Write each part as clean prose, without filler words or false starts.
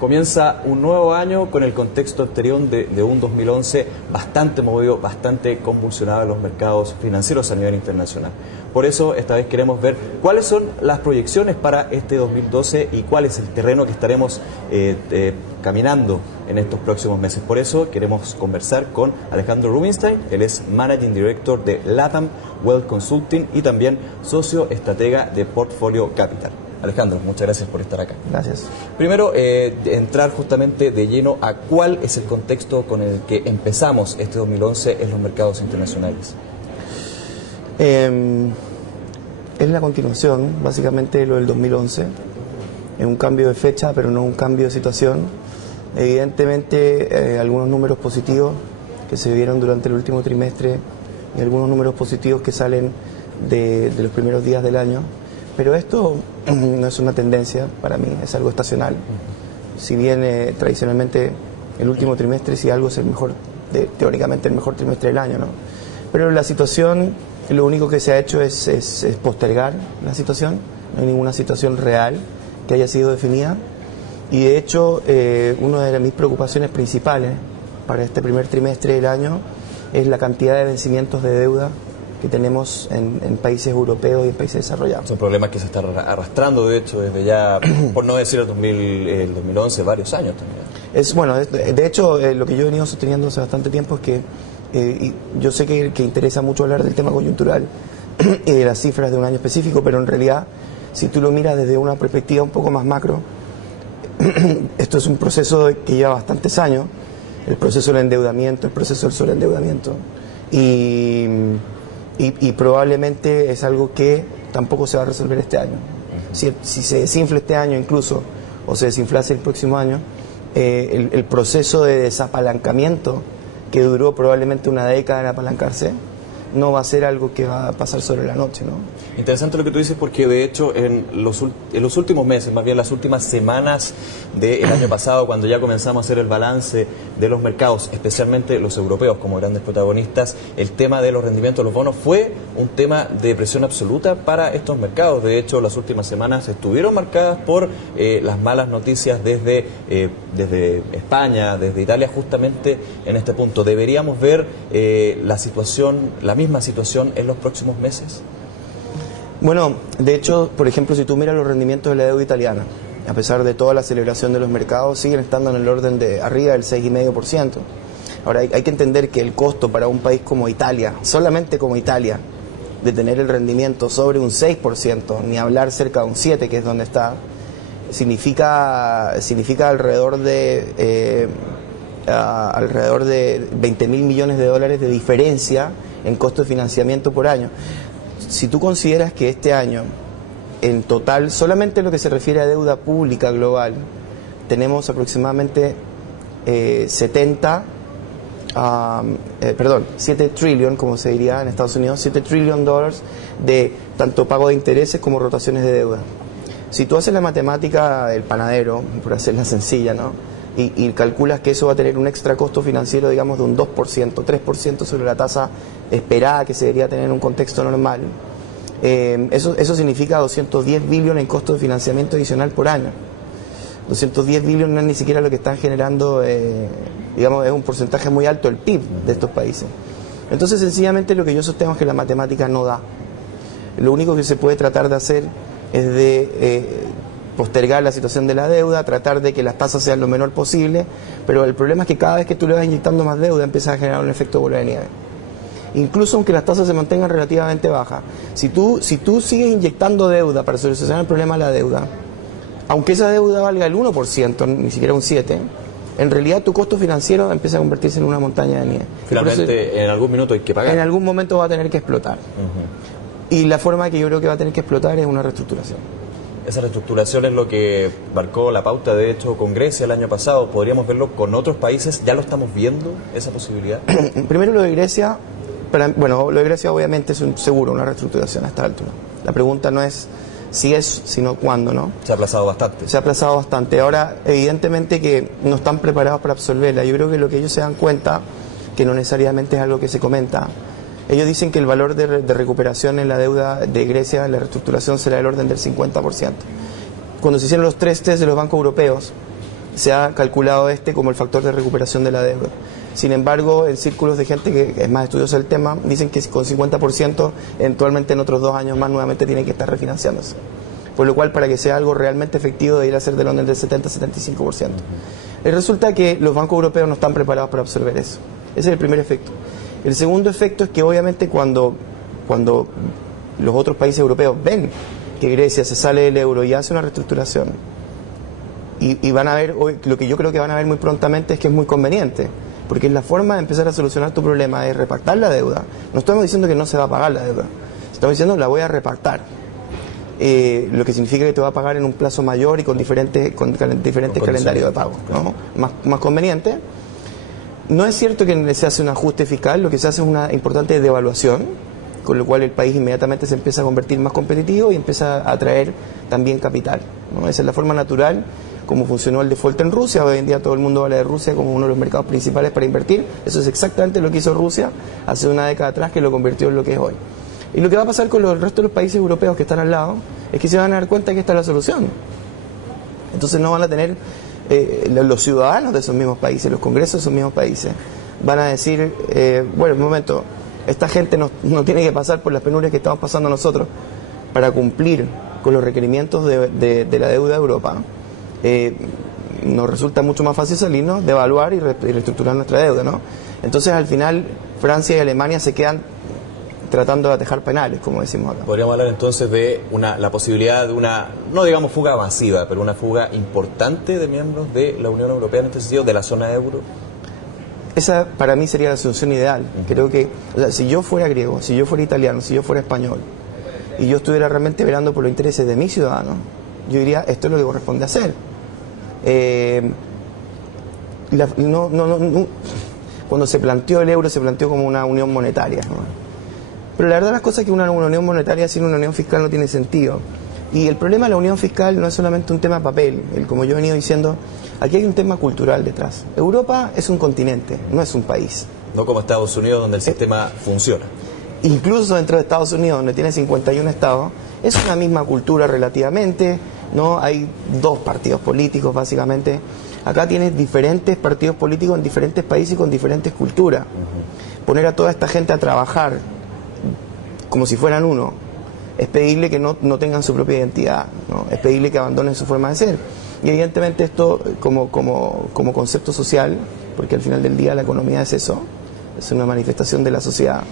Comienza un nuevo año con el contexto anterior de un 2011 bastante movido, bastante convulsionado en los mercados financieros a nivel internacional. Por eso esta vez queremos ver cuáles son las proyecciones para este 2012 y cuál es el terreno que estaremos caminando en estos próximos meses. Por eso queremos conversar con Alejandro Rubinstein. Él es Managing Director de LATAM Wealth Consulting y también socio estratega de Portfolio Capital. Alejandro, muchas gracias por estar acá. Gracias. Primero, entrar justamente de lleno a cuál es el contexto con el que empezamos este 2011 en los mercados internacionales. Es la continuación, básicamente, de lo del 2011. Es un cambio de fecha, pero no un cambio de situación. Evidentemente, algunos números positivos que se vieron durante el último trimestre y algunos números positivos que salen de los primeros días del año. Pero esto no es una tendencia para mí, es algo estacional. Si bien tradicionalmente el último trimestre, si algo es el mejor, teóricamente el mejor trimestre del año, ¿no? Pero la situación, lo único que se ha hecho es postergar la situación. No hay ninguna situación real que haya sido definida. Y de hecho, una de mis preocupaciones principales para este primer trimestre del año es la cantidad de vencimientos de deuda que tenemos en países europeos y en países desarrollados. Son problemas que se están arrastrando, de hecho, desde ya, por no decir el 2011, varios años también. De hecho, lo que yo he venido sosteniendo hace bastante tiempo es que y yo sé que interesa mucho hablar del tema coyuntural y de las cifras de un año específico, pero en realidad, si tú lo miras desde una perspectiva un poco más macro, esto es un proceso que lleva bastantes años, el proceso del endeudamiento, el proceso del sobreendeudamiento, y probablemente es algo que tampoco se va a resolver este año. Si se desinfla este año incluso, o se desinflase el próximo año, el proceso de desapalancamiento, que duró probablemente una década en apalancarse, no va a ser algo que va a pasar sobre la noche, ¿no? Interesante lo que tú dices, porque de hecho en los últimos meses, más bien las últimas semanas del año pasado, cuando ya comenzamos a hacer el balance de los mercados, especialmente los europeos como grandes protagonistas, el tema de los rendimientos de los bonos fue un tema de presión absoluta para estos mercados. De hecho, las últimas semanas estuvieron marcadas por las malas noticias desde España, desde Italia, justamente en este punto. ¿Deberíamos ver la misma situación en los próximos meses? Bueno, de hecho, por ejemplo, si tú miras los rendimientos de la deuda italiana, a pesar de toda la celebración de los mercados, siguen estando en el orden de arriba del 6,5%. Ahora, hay que entender que el costo para un país como Italia, solamente como Italia, de tener el rendimiento sobre un 6%, ni hablar cerca de un 7%, que es donde está, significa alrededor de 20.000 millones de dólares de diferencia en costo de financiamiento por año. Si tú consideras que este año, en total, solamente lo que se refiere a deuda pública global, tenemos aproximadamente 7 trillion, como se diría en Estados Unidos, 7 trillion dólares de tanto pago de intereses como rotaciones de deuda. Si tú haces la matemática del panadero, por hacerla sencilla, ¿no? Y calculas que eso va a tener un extra costo financiero, digamos, de un 2%, 3% sobre la tasa esperada que se debería tener en un contexto normal, eso significa 210 billones en costo de financiamiento adicional por año. 210 billones no es ni siquiera lo que están generando, digamos, es un porcentaje muy alto el PIB de estos países. Entonces, sencillamente, lo que yo sostengo es que la matemática no da. Lo único que se puede tratar de hacer es de postergar la situación de la deuda, tratar de que las tasas sean lo menor posible, pero el problema es que cada vez que tú le vas inyectando más deuda empieza a generar un efecto bola de nieve. Incluso aunque las tasas se mantengan relativamente bajas, si tú sigues inyectando deuda para solucionar el problema de la deuda, aunque esa deuda valga el 1%, ni siquiera un 7%, en realidad tu costo financiero empieza a convertirse en una montaña de nieve. Finalmente, en algún minuto hay que pagar. En algún momento va a tener que explotar. Y la forma que yo creo que va a tener que explotar es una reestructuración. Esa reestructuración es lo que marcó la pauta, de hecho, con Grecia el año pasado. ¿Podríamos verlo con otros países? ¿Ya lo estamos viendo, esa posibilidad? Primero lo de Grecia, lo de Grecia obviamente es seguro una reestructuración a esta altura. La pregunta no es si es, sino cuándo, ¿no? Se ha aplazado bastante. Se ha aplazado bastante. Ahora, evidentemente que no están preparados para absorberla. Yo creo que lo que ellos se dan cuenta, que no necesariamente es algo que se comenta, ellos dicen que el valor de recuperación en la deuda de Grecia, en la reestructuración, será del orden del 50%. Cuando se hicieron los 3 test de los bancos europeos, se ha calculado como el factor de recuperación de la deuda. Sin embargo, en círculos de gente que es más estudiosa del tema, dicen que con 50%, eventualmente en otros 2 años más nuevamente tienen que estar refinanciándose. Por lo cual, para que sea algo realmente efectivo, debería ser del orden del 70-75%. Resulta que los bancos europeos no están preparados para absorber eso. Ese es el primer efecto. El segundo efecto es que obviamente cuando los otros países europeos ven que Grecia se sale del euro y hace una reestructuración, y van a ver, lo que yo creo que van a ver muy prontamente es que es muy conveniente, porque es la forma de empezar a solucionar tu problema, es repactar la deuda. No estamos diciendo que no se va a pagar la deuda, estamos diciendo la voy a repactar. Lo que significa que te va a pagar en un plazo mayor y con diferentes calendarios de pago, ¿no? Más conveniente. No es cierto que se hace un ajuste fiscal, lo que se hace es una importante devaluación, con lo cual el país inmediatamente se empieza a convertir más competitivo y empieza a atraer también capital, ¿no? Esa es la forma natural como funcionó el default en Rusia. Hoy en día todo el mundo habla de Rusia como uno de los mercados principales para invertir. Eso es exactamente lo que hizo Rusia hace una década atrás, que lo convirtió en lo que es hoy. Y lo que va a pasar con el resto de los países europeos que están al lado es que se van a dar cuenta que esta es la solución. Entonces no van a tener los ciudadanos de esos mismos países, los congresos de esos mismos países, van a decir, bueno, un momento, esta gente no tiene que pasar por las penurias que estamos pasando nosotros para cumplir con los requerimientos de la deuda de Europa. Nos resulta mucho más fácil salirnos, devaluar y reestructurar nuestra deuda, ¿no? Entonces al final Francia y Alemania se quedan tratando de atajar penales, como decimos acá. Podríamos hablar entonces de la posibilidad de una, no digamos fuga masiva, pero una fuga importante de miembros de la Unión Europea, en este sentido, de la zona euro. Esa para mí sería la solución ideal. Creo que, o sea, si yo fuera griego, si yo fuera italiano, si yo fuera español, y yo estuviera realmente velando por los intereses de mis ciudadanos, yo diría, esto es lo que corresponde hacer. Cuando se planteó el euro, se planteó como una unión monetaria, ¿no? Pero la verdad de las cosas es que una unión monetaria sin una unión fiscal no tiene sentido. Y el problema de la unión fiscal no es solamente un tema de papel. Como yo he venido diciendo, aquí hay un tema cultural detrás. Europa es un continente, no es un país. No como Estados Unidos, donde el sistema funciona. Incluso dentro de Estados Unidos, donde tiene 51 estados, es una misma cultura relativamente, ¿no? Hay 2 partidos políticos, básicamente. Acá tienes diferentes partidos políticos en diferentes países y con diferentes culturas. Poner a toda esta gente a trabajar como si fueran uno, es pedirle que no tengan su propia identidad, ¿no? Es pedirle que abandonen su forma de ser. Y evidentemente esto como concepto social, porque al final del día la economía es eso, es una manifestación de la sociedad.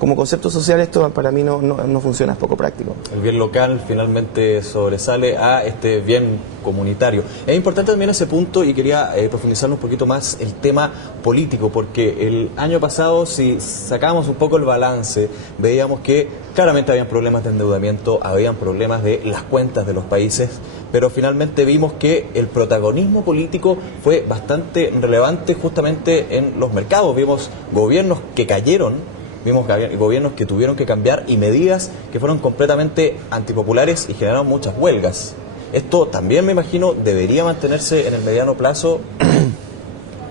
Como concepto social esto para mí no funciona, es poco práctico. El bien local finalmente sobresale a este bien comunitario. Es importante también ese punto, y quería profundizar un poquito más el tema político, porque el año pasado, si sacábamos un poco el balance, veíamos que claramente habían problemas de endeudamiento, habían problemas de las cuentas de los países, pero finalmente vimos que el protagonismo político fue bastante relevante justamente en los mercados. Vimos gobiernos que cayeron, vimos que había gobiernos que tuvieron que cambiar y medidas que fueron completamente antipopulares y generaron muchas huelgas. Esto también, me imagino, debería mantenerse en el mediano plazo.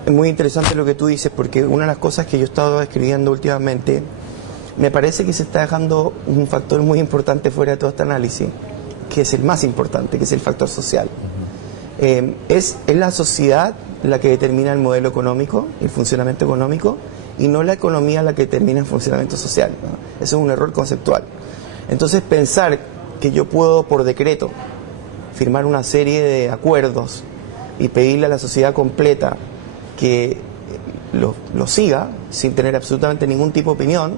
Es muy interesante lo que tú dices, porque una de las cosas que yo he estado escribiendo últimamente, me parece que se está dejando un factor muy importante fuera de todo este análisis, que es el más importante, que es el factor social. Es la sociedad la que determina el modelo económico, el funcionamiento económico, y no la economía la que determina el funcionamiento social, ¿no? Eso es un error conceptual. Entonces pensar que yo puedo por decreto firmar una serie de acuerdos y pedirle a la sociedad completa que lo siga sin tener absolutamente ningún tipo de opinión,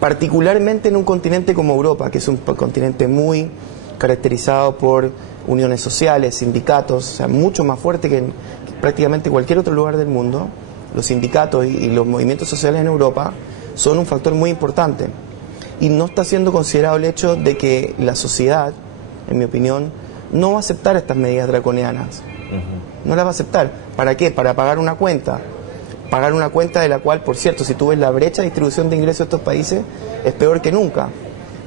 particularmente en un continente como Europa, que es un continente muy caracterizado por uniones sociales, sindicatos, o sea, mucho más fuerte que en prácticamente cualquier otro lugar del mundo. Los sindicatos y los movimientos sociales en Europa son un factor muy importante. Y no está siendo considerado el hecho de que la sociedad, en mi opinión, no va a aceptar estas medidas draconianas. No las va a aceptar. ¿Para qué? Para pagar una cuenta. Pagar una cuenta de la cual, por cierto, si tú ves la brecha de distribución de ingresos de estos países, es peor que nunca,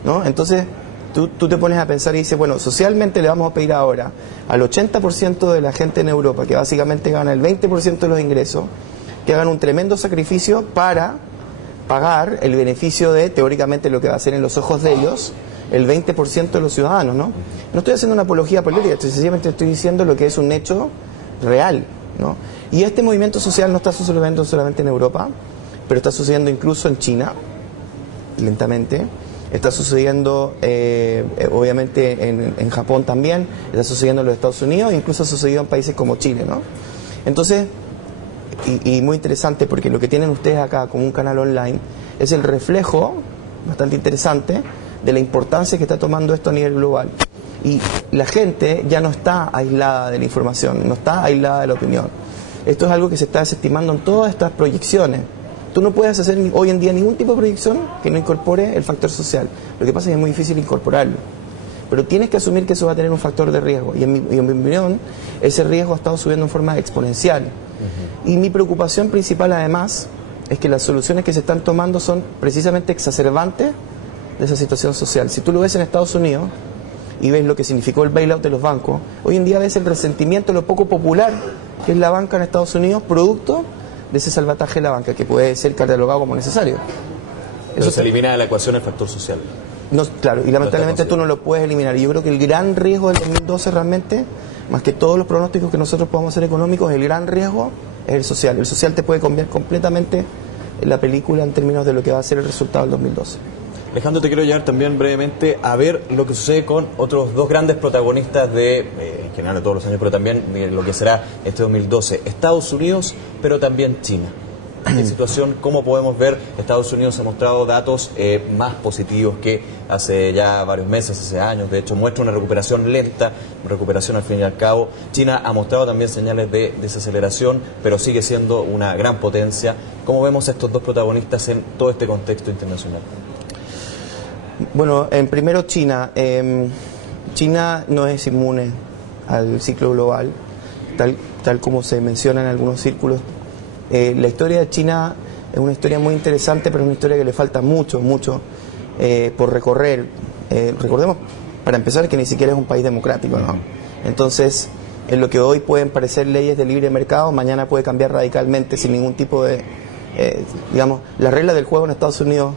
¿no? Entonces, tú te pones a pensar y dices, bueno, socialmente le vamos a pedir ahora al 80% de la gente en Europa, que básicamente gana el 20% de los ingresos, que hagan un tremendo sacrificio para pagar el beneficio de, teóricamente, lo que va a ser en los ojos de ellos, el 20% de los ciudadanos, ¿no? No estoy haciendo una apología política, sencillamente estoy diciendo lo que es un hecho real, ¿no? Y este movimiento social no está sucediendo solamente en Europa, pero está sucediendo incluso en China, lentamente. Está sucediendo, obviamente, en Japón también, está sucediendo en los Estados Unidos, incluso ha sucedido en países como Chile, ¿no? Entonces, y muy interesante, porque lo que tienen ustedes acá como un canal online es el reflejo, bastante interesante, de la importancia que está tomando esto a nivel global. Y la gente ya no está aislada de la información, no está aislada de la opinión. Esto es algo que se está desestimando en todas estas proyecciones. Tú no puedes hacer hoy en día ningún tipo de proyección que no incorpore el factor social. Lo que pasa es que es muy difícil incorporarlo. Pero tienes que asumir que eso va a tener un factor de riesgo. Y en mi opinión, ese riesgo ha estado subiendo en forma exponencial. Y mi preocupación principal, además, es que las soluciones que se están tomando son precisamente exacerbantes de esa situación social. Si tú lo ves en Estados Unidos y ves lo que significó el bailout de los bancos, hoy en día ves el resentimiento, lo poco popular que es la banca en Estados Unidos, producto de ese salvataje de la banca, que puede ser catalogado como necesario. Pero eso se elimina de la ecuación el factor social. No, claro, y lamentablemente tú no lo puedes eliminar. Y yo creo que el gran riesgo del 2012 realmente, más que todos los pronósticos que nosotros podamos hacer económicos, el gran riesgo es el social. El social te puede cambiar completamente la película en términos de lo que va a ser el resultado del 2012. Alejandro, te quiero llevar también brevemente a ver lo que sucede con otros dos grandes protagonistas en general de todos los años, pero también de lo que será este 2012. Estados Unidos, pero también China. ¿En situación cómo podemos ver? Estados Unidos ha mostrado datos más positivos que hace ya varios meses, hace años. De hecho, muestra una recuperación lenta, recuperación al fin y al cabo. China ha mostrado también señales de desaceleración, pero sigue siendo una gran potencia. ¿Cómo vemos a estos dos protagonistas en todo este contexto internacional? Bueno, en primero China. China no es inmune al ciclo global, tal como se menciona en algunos círculos. La historia de China es una historia muy interesante, pero es una historia que le falta mucho por recorrer. Recordemos, para empezar, que ni siquiera es un país democrático, ¿no? Entonces, en lo que hoy pueden parecer leyes de libre mercado, mañana puede cambiar radicalmente sin ningún tipo de... digamos, las reglas del juego en Estados Unidos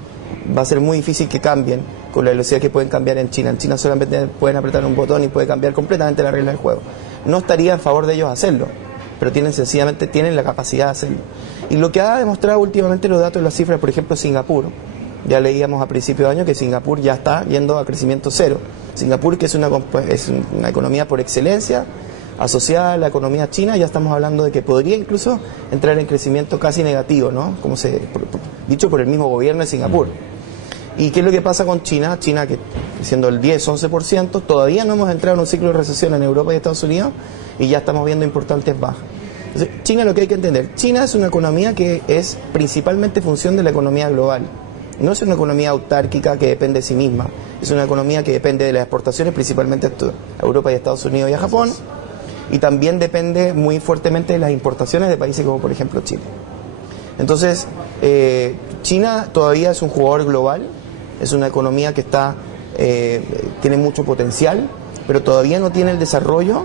va a ser muy difícil que cambien con la velocidad que pueden cambiar en China. En China solamente pueden apretar un botón y puede cambiar completamente la regla del juego. No estaría a favor de ellos hacerlo, pero sencillamente tienen la capacidad de hacerlo. Y lo que ha demostrado últimamente los datos de las cifras, por ejemplo, Singapur, ya leíamos a principio de año que Singapur ya está yendo a crecimiento cero. Singapur, que es una economía por excelencia, asociada a la economía china, ya estamos hablando de que podría incluso entrar en crecimiento casi negativo, ¿no? Dicho por el mismo gobierno de Singapur. ¿Y qué es lo que pasa con China? China, que siendo el 10-11%, todavía no hemos entrado en un ciclo de recesión en Europa y Estados Unidos y ya estamos viendo importantes bajas. Entonces, China, lo que hay que entender, China es una economía que es principalmente función de la economía global. No es una economía autárquica que depende de sí misma, es una economía que depende de las exportaciones, principalmente a Europa y a Estados Unidos y a Japón, y también depende muy fuertemente de las importaciones de países como por ejemplo Chile. Entonces, China todavía es un jugador global, es una economía que tiene mucho potencial, pero todavía no tiene el desarrollo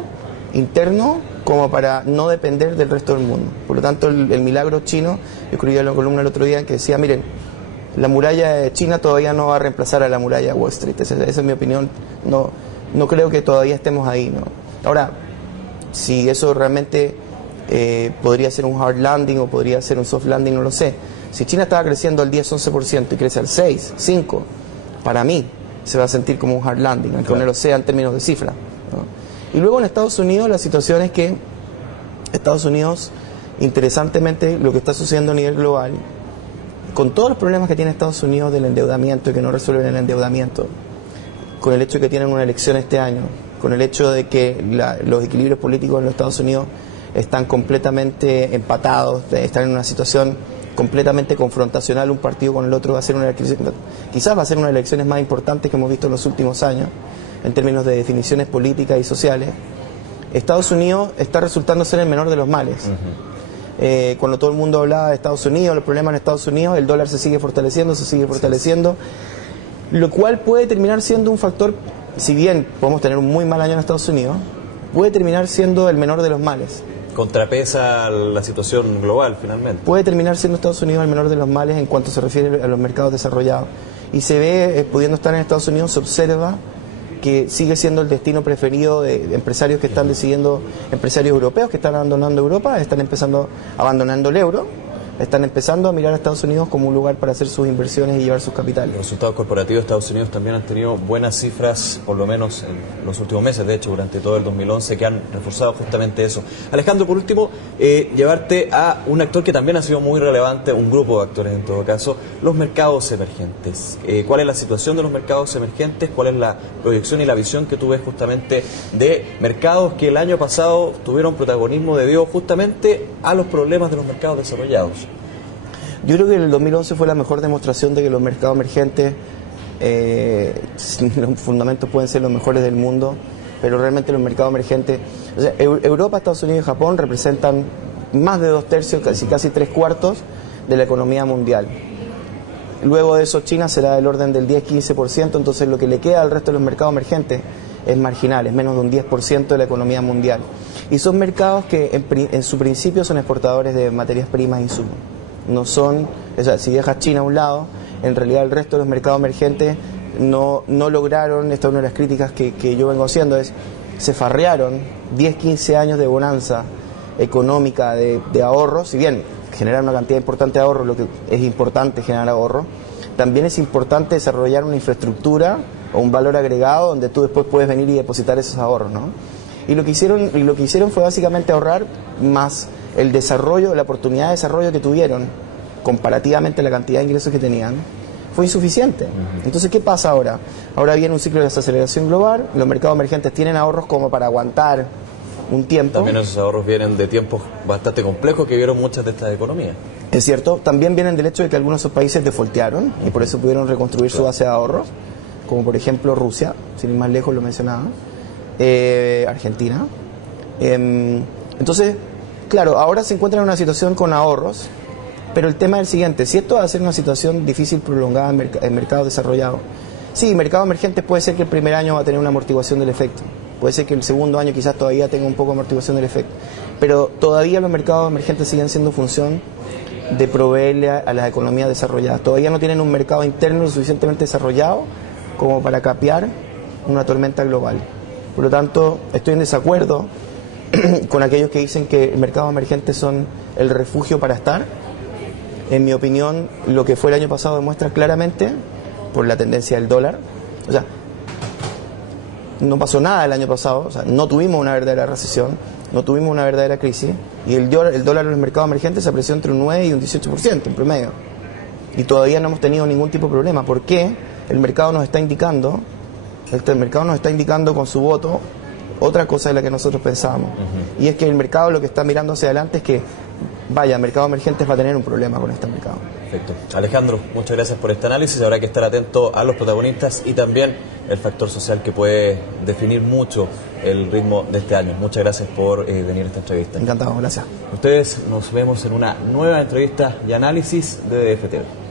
interno como para no depender del resto del mundo. Por lo tanto, el milagro chino, yo escribí en la columna el otro día que decía, miren, la muralla de China todavía no va a reemplazar a la muralla de Wall Street. Esa es mi opinión. No creo que todavía estemos ahí, ¿no? Ahora, si eso realmente podría ser un hard landing o podría ser un soft landing, no lo sé. Si China estaba creciendo al 10-11% y crece al 6, 5, para mí se va a sentir como un hard landing, aunque no lo sea en términos de cifra, ¿no? Y luego en Estados Unidos la situación es que Estados Unidos, interesantemente, lo que está sucediendo a nivel global, con todos los problemas que tiene Estados Unidos del endeudamiento y que no resuelven el endeudamiento, con el hecho de que tienen una elección este año, con el hecho de que los equilibrios políticos en los Estados Unidos están completamente empatados, están en una situación completamente confrontacional, un partido con el otro, quizás va a ser una de las elecciones más importantes que hemos visto en los últimos años, en términos de definiciones políticas y sociales. Estados Unidos está resultando ser el menor de los males. Cuando todo el mundo hablaba de Estados Unidos, los problemas en Estados Unidos, el dólar se sigue fortaleciendo, lo cual puede terminar siendo un factor, si bien podemos tener un muy mal año en Estados Unidos, puede terminar siendo el menor de los males. Contrapesa la situación global, finalmente. Puede terminar siendo Estados Unidos el menor de los males en cuanto se refiere a los mercados desarrollados. Y se ve, pudiendo estar en Estados Unidos, se observa que sigue siendo el destino preferido de empresarios que están decidiendo, empresarios europeos que están abandonando Europa, están abandonando el euro, están empezando a mirar a Estados Unidos como un lugar para hacer sus inversiones y llevar sus capitales. Los resultados corporativos de Estados Unidos también han tenido buenas cifras, por lo menos en los últimos meses, de hecho, durante todo el 2011, que han reforzado justamente eso. Alejandro, por último, llevarte a un actor que también ha sido muy relevante, un grupo de actores en todo caso, los mercados emergentes. ¿Cuál es la situación de los mercados emergentes? ¿Cuál es la proyección y la visión que tú ves justamente de mercados que el año pasado tuvieron protagonismo debido justamente a los problemas de los mercados desarrollados? Yo creo que el 2011 fue la mejor demostración de que los mercados emergentes, los fundamentos pueden ser los mejores del mundo, pero realmente los mercados emergentes, o sea, Europa, Estados Unidos y Japón representan más de 2/3, casi 3/4 de la economía mundial. Luego de eso China será del orden del 10-15%, entonces lo que le queda al resto de los mercados emergentes es marginal, es menos de un 10% de la economía mundial. Y son mercados que en su principio son exportadores de materias primas e insumos. No son, o sea, si dejas China a un lado, en realidad el resto de los mercados emergentes no lograron, esta es una de las críticas que yo vengo haciendo, se farrearon 10-15 años de bonanza económica, de ahorros, si bien generar una cantidad importante de ahorros, lo que es importante generar ahorro, también es importante desarrollar una infraestructura o un valor agregado donde tú después puedes venir y depositar esos ahorros, ¿no? Y lo que hicieron fue básicamente ahorrar más el desarrollo, la oportunidad de desarrollo que tuvieron comparativamente a la cantidad de ingresos que tenían, fue insuficiente. Entonces, ¿qué pasa ahora? Ahora viene un ciclo de desaceleración global, los mercados emergentes tienen ahorros como para aguantar un tiempo. También esos ahorros vienen de tiempos bastante complejos que vieron muchas de estas economías. Es cierto, también vienen del hecho de que algunos de esos países defaultearon y por eso pudieron reconstruir su base de ahorros, como por ejemplo Rusia, sin ir más lejos lo mencionaba, Argentina. Entonces, claro, ahora se encuentran en una situación con ahorros, pero el tema es el siguiente: si esto va a ser una situación difícil, prolongada en mercados desarrollados, sí, mercados emergentes puede ser que el primer año va a tener una amortiguación del efecto, puede ser que el segundo año quizás todavía tenga un poco de amortiguación del efecto, pero todavía los mercados emergentes siguen siendo función de proveerle a las economías desarrolladas. Todavía no tienen un mercado interno lo suficientemente desarrollado como para capear una tormenta global. Por lo tanto, estoy en desacuerdo con aquellos que dicen que mercados emergentes son el refugio para estar. En mi opinión, lo que fue el año pasado demuestra claramente, por la tendencia del dólar, o sea, no pasó nada el año pasado, o sea, no tuvimos una verdadera recesión, no tuvimos una verdadera crisis, y el dólar en los mercados emergentes se apreció entre un 9 y un 18% en promedio. Y todavía no hemos tenido ningún tipo de problema. ¿Por qué? El mercado nos está indicando con su voto otra cosa de la que nosotros pensábamos. Y es que el mercado lo que está mirando hacia adelante es que, vaya, mercado emergentes va a tener un problema con este mercado. Perfecto. Alejandro, muchas gracias por este análisis. Habrá que estar atento a los protagonistas y también el factor social que puede definir mucho el ritmo de este año. Muchas gracias por venir a esta entrevista. Encantado, gracias. Ustedes, nos vemos en una nueva entrevista y análisis de DFTV.